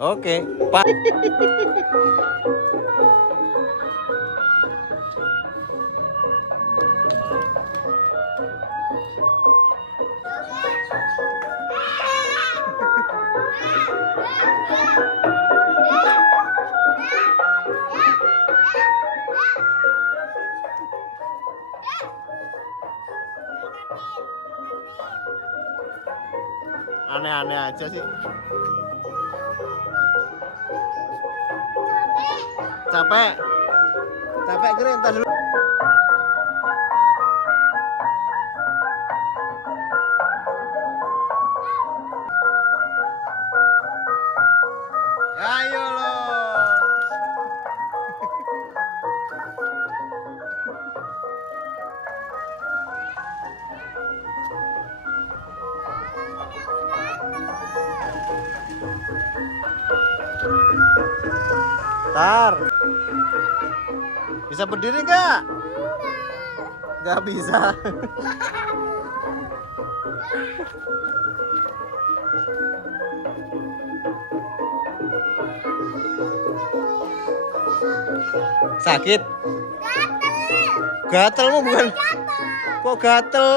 Oke, Pak. Aneh-aneh aja sih. Capek. Capek keren, entar dulu. Ayo lo. Tar. Bisa berdiri nggak? Nggak bisa. Sakit? Gatel mau bukan? Kok gatel?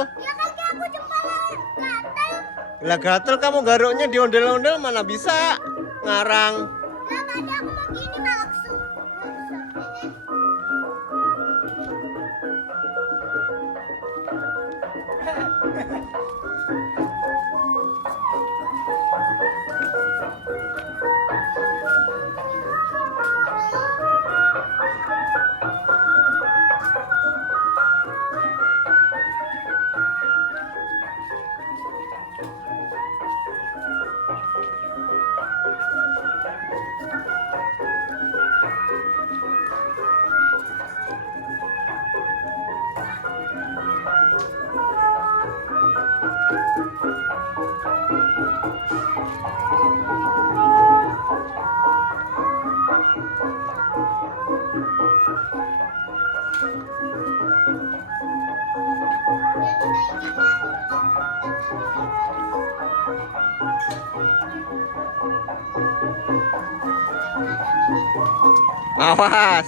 Lah gatel kamu garuknya di ondel-ondel mana bisa ngarang. Awas.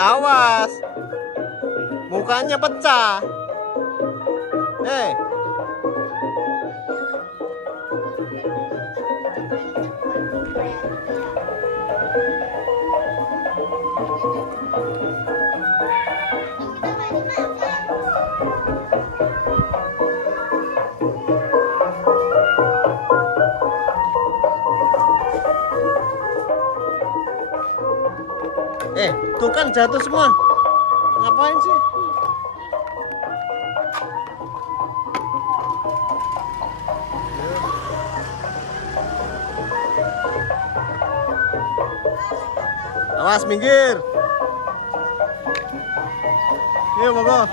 Awas. Mukanya pecah. Tuh kan jatuh semua. Ngapain sih? Awas, minggir. Iya, monggo.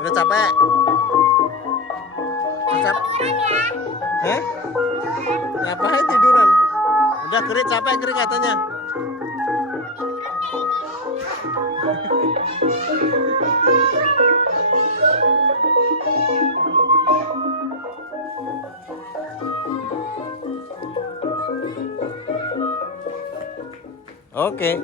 Udah capek? Heh? Ngapain tiduran? Udah Keri capek Keri katanya. Oke.